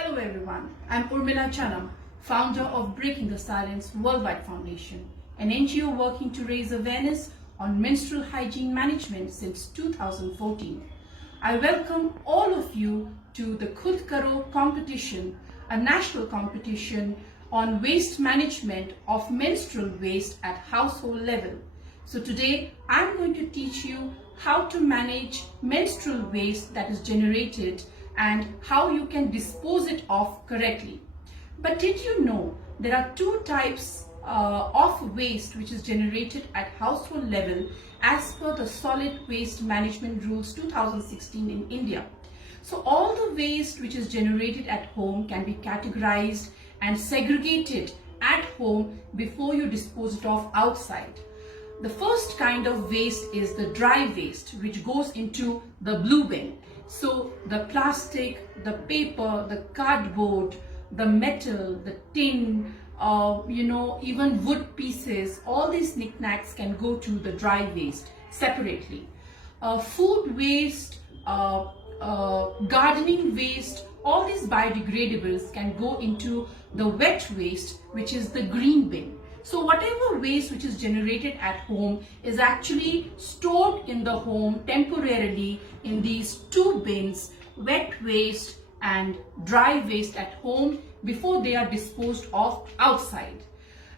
Hello everyone, I'm Urmila Chanam, founder of Breaking the Silence Worldwide Foundation, an NGO working to raise awareness on menstrual hygiene management since 2014. I welcome all of you to the Khud Karo Competition, a national competition on waste management of menstrual waste at household level. So today I'm going to teach you how to manage menstrual waste that is generated and how you can dispose it of correctly. But did you know there are two types of waste which is generated at household level as per the Solid Waste Management Rules 2016 in India. So all the waste which is generated at home can be categorized and segregated at home before you dispose it off outside. The first kind of waste is the dry waste, which goes into the blue bin. So the plastic, the paper, the cardboard, the metal, the tin, even wood pieces, all these knickknacks can go to the dry waste separately. Food waste, gardening waste, all these biodegradables can go into the wet waste, which is the green bin. So whatever waste which is generated at home is actually stored in the home temporarily in these two bins, wet waste and dry waste at home, before they are disposed of outside.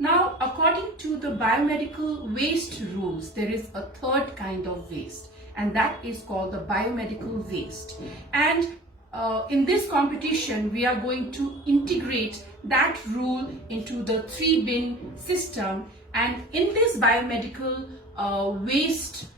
Now, according to the biomedical waste rules, there is a third kind of waste, and that is called the biomedical waste. And in this competition, we are going to integrate that rule into the 3-bin system. And in this biomedical waste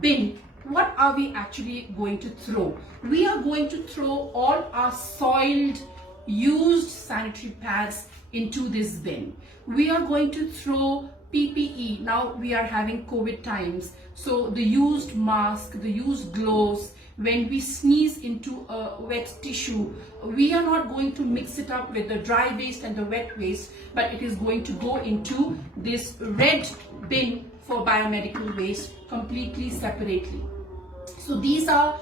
bin, what are we actually going to throw? We are going to throw all our soiled, used sanitary pads into this bin. We are going to throw PPE. Now we are having COVID times, so the used mask, the used gloves, when we sneeze into a wet tissue, we are not going to mix it up with the dry waste and the wet waste, but it is going to go into this red bin for biomedical waste completely separately. So these are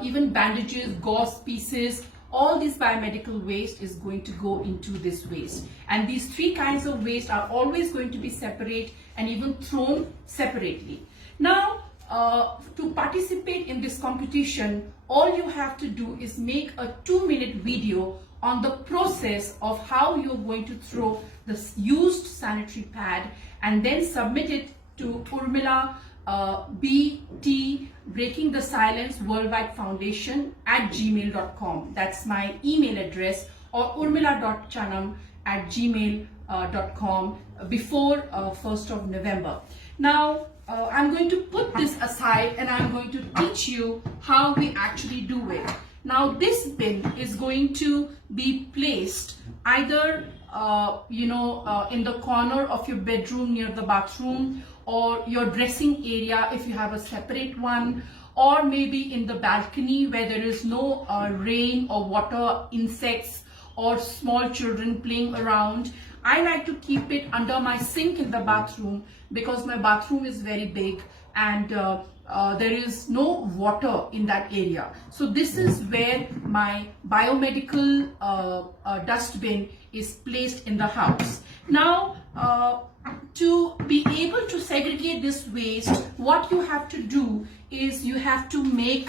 even bandages, gauze pieces, all this biomedical waste is going to go into this waste. And these three kinds of waste are always going to be separate and even thrown separately. Now, to participate in this competition, all you have to do is make a 2-minute video on the process of how you're going to throw this used sanitary pad and then submit it to Urmila BT Breaking the Silence Worldwide Foundation at gmail.com. That's my email address, or urmila.chanam@gmail.com before 1st of November. Now, I'm going to put this aside and I'm going to teach you how we actually do it. Now this bin is going to be placed either in the corner of your bedroom near the bathroom, or your dressing area if you have a separate one, or maybe in the balcony where there is no rain or water, insects or small children playing around. I like to keep it under my sink in the bathroom because my bathroom is very big and there is no water in that area. So this is where my biomedical dustbin is placed in the house. Now, to be able to segregate this waste, what you have to do is you have to make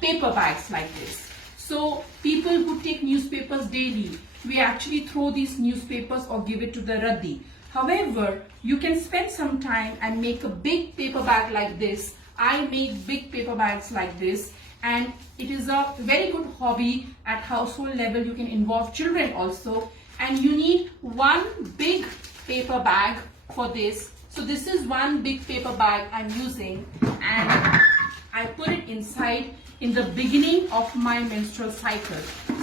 paper bags like this. So people who take newspapers daily, we actually throw these newspapers or give it to the raddi. However, you can spend some time and make a big paper bag like this. I make big paper bags like this, and it is a very good hobby at household level. You can involve children also, and you need one big paper bag for this. So this is one big paper bag I'm using, and I put it inside in the beginning of my menstrual cycle.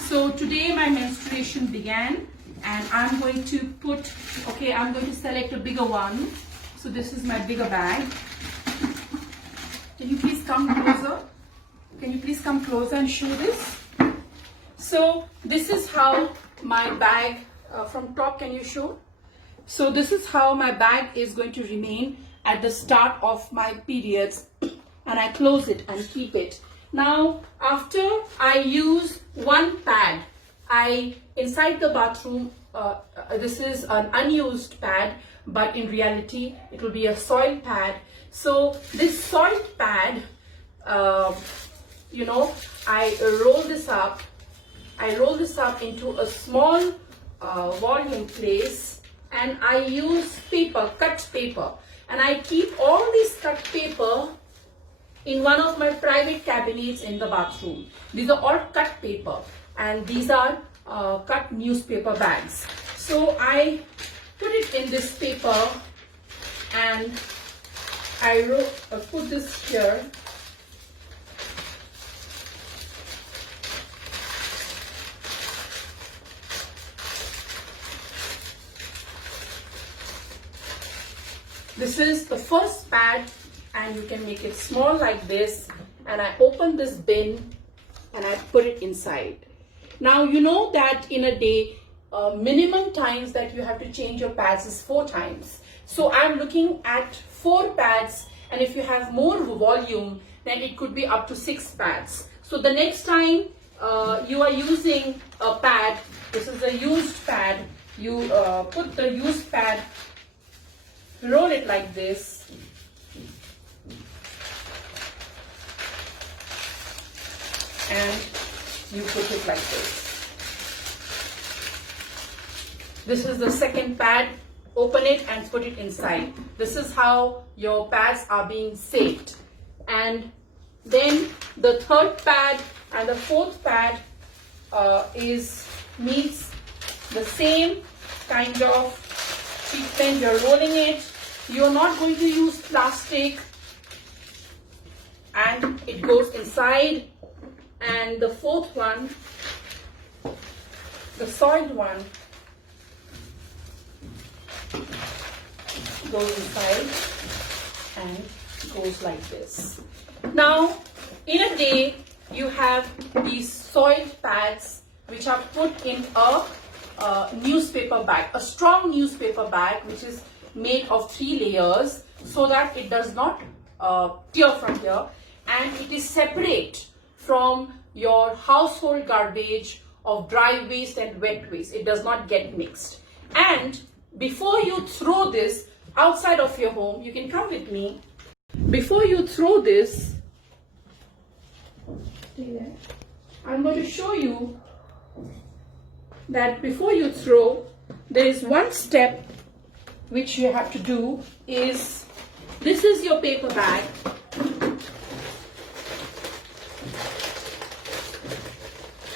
So today my menstruation began, and I'm going to I'm going to select a bigger one. So this is my bigger bag. Can you please come closer? Can you please come closer and show this? So this is how my bag, from top, can you show? So this is how my bag is going to remain at the start of my periods, and I close it and keep it. Now, after I use one pad, inside the bathroom, this is an unused pad, but in reality it will be a soil pad. So this soil pad, you know, I roll this up into a small volume place, and I use paper, cut paper, and I keep all this cut paper in one of my private cabinets in the bathroom. These are all cut paper, and these are cut newspaper bags. So I put it in this paper, and I put this here. This is the first pad, and you can make it small like this, and I open this bin and I put it inside. Now you know that in a day, minimum times that you have to change your pads is 4 times. So I'm looking at 4 pads, and if you have more volume, then it could be up to 6 pads. So the next time you are using a pad, this is a used pad, you put the used pad, roll it like this, and you put it like this. This is the second pad. Open it and put it inside. This is how your pads are being saved. And then the third pad and the fourth pad needs the same kind of treatment. You're rolling it. You're not going to use plastic, and it goes inside. And the fourth one, the soiled one, goes inside and goes like this. Now, in a day, you have these soiled pads which are put in a newspaper bag, a strong newspaper bag which is made of 3 layers, so that it does not tear from here, and it is separate from your household garbage of dry waste and wet waste. It does not get mixed. And before you throw this outside of your home, you can come with me. Before you throw this, I'm going to show you that before you throw, there is one step which you have to do. Is this is your paper bag,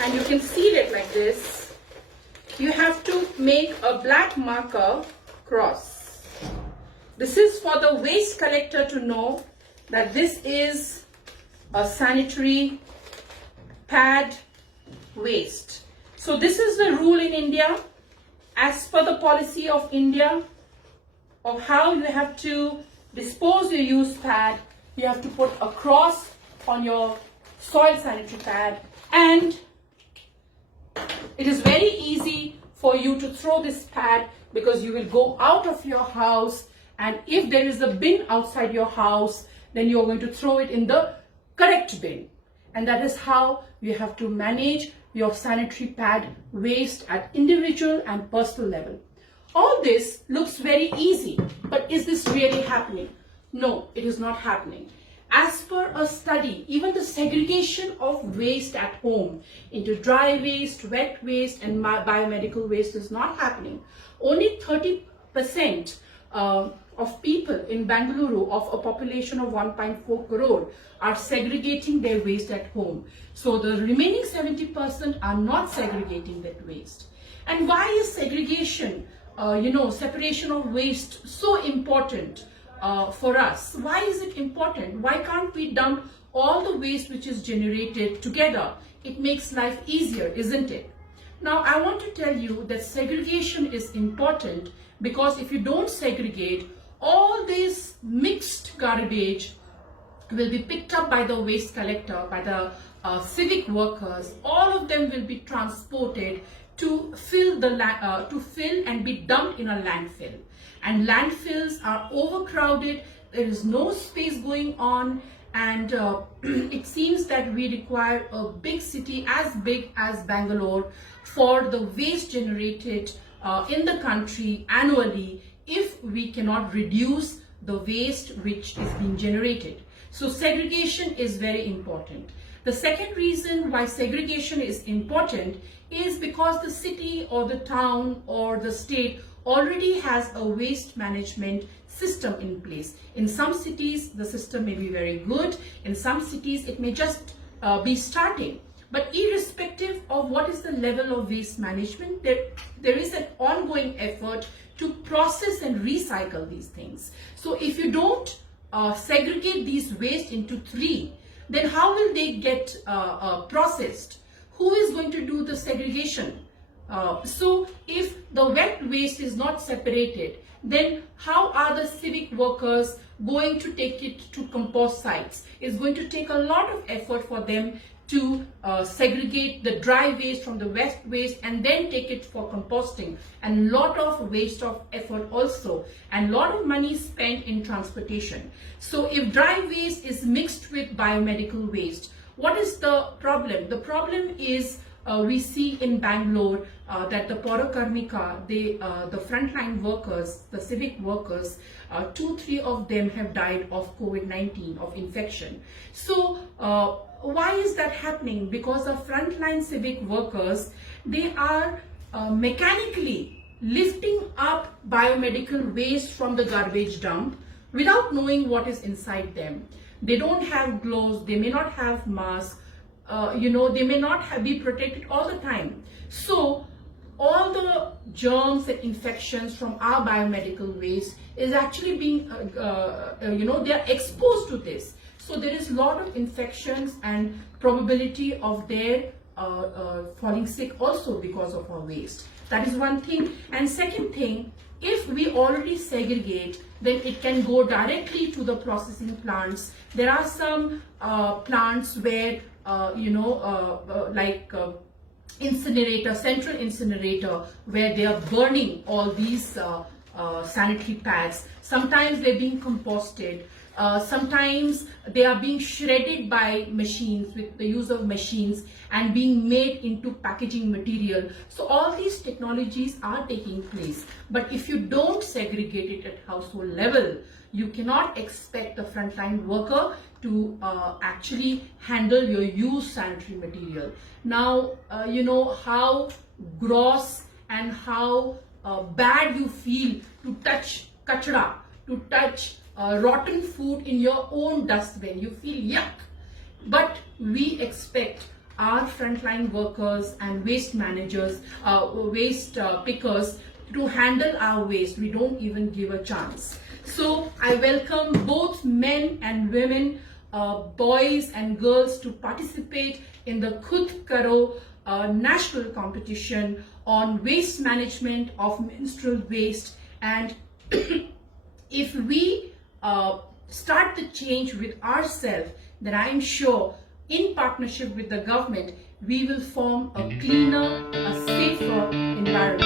and you can seal it like this. You have to make a black marker cross. This is for the waste collector to know that this is a sanitary pad waste. So this is the rule in India, as per the policy of India, of how you have to dispose your used pad. You have to put a cross on your soil sanitary pad, and it is very easy for you to throw this pad, because you will go out of your house, and if there is a bin outside your house, then you are going to throw it in the correct bin. And that is how you have to manage your sanitary pad waste at individual and personal level. All this looks very easy, but is this really happening? No, it is not happening. As per a study, even the segregation of waste at home into dry waste, wet waste, and biomedical waste is not happening. Only 30% of people in Bengaluru, of a population of 1.4 crore, are segregating their waste at home. So the remaining 70% are not segregating that waste. And why is segregation, separation of waste so important for us? Why is it important? Why can't we dump all the waste which is generated together? It makes life easier, isn't it? Now, I want to tell you that segregation is important, because if you don't segregate, all this mixed garbage will be picked up by the waste collector, by the civic workers. All of them will be transported to fill and be dumped in a landfill. And landfills are overcrowded. There is no space going on, and it seems that we require a big city as big as Bangalore for the waste generated in the country annually if we cannot reduce the waste which is being generated. So segregation is very important. The second reason why segregation is important is because the city or the town or the state already has a waste management system in place. In some cities, the system may be very good. In some cities, it may just be starting. But irrespective of what is the level of waste management, there is an ongoing effort to process and recycle these things. So if you don't segregate these waste into three, then how will they get processed? Who is going to do the segregation? So if the wet waste is not separated, then how are the civic workers going to take it to compost sites? It's going to take a lot of effort for them to segregate the dry waste from the wet waste and then take it for composting, and lot of waste of effort also, and lot of money spent in transportation. So if dry waste is mixed with biomedical waste, what is the problem? The problem is we see in Bangalore that the Porokarmika, the frontline workers, the civic workers, 2-3 of them have died of COVID-19, of infection. So why is that happening? Because the frontline civic workers, they are mechanically lifting up biomedical waste from the garbage dump without knowing what is inside them. They don't have gloves, they may not have masks, they may not be protected all the time. So all the germs and infections from our biomedical waste is actually being, they are exposed to this. So there is a lot of infections and probability of their falling sick also because of our waste. That is one thing. And second thing, if we already segregate, then it can go directly to the processing plants. There are some plants where, incinerator, central incinerator, where they are burning all these sanitary pads. Sometimes they're being composted. Sometimes they are being shredded by machines, with the use of machines, and being made into packaging material. So all these technologies are taking place. But if you don't segregate it at household level, you cannot expect the frontline worker to actually handle your used sanitary material. Now, how gross and how bad you feel to touch kachra, to touch rotten food in your own dustbin. You feel yuck. But we expect our frontline workers and waste managers, waste pickers to handle our waste. We don't even give a chance. So I welcome both men and women, boys and girls to participate in the Khud Karo National Competition on waste management of menstrual waste. And if we start the change with ourselves, then I am sure, in partnership with the government, we will form a cleaner, a safer environment.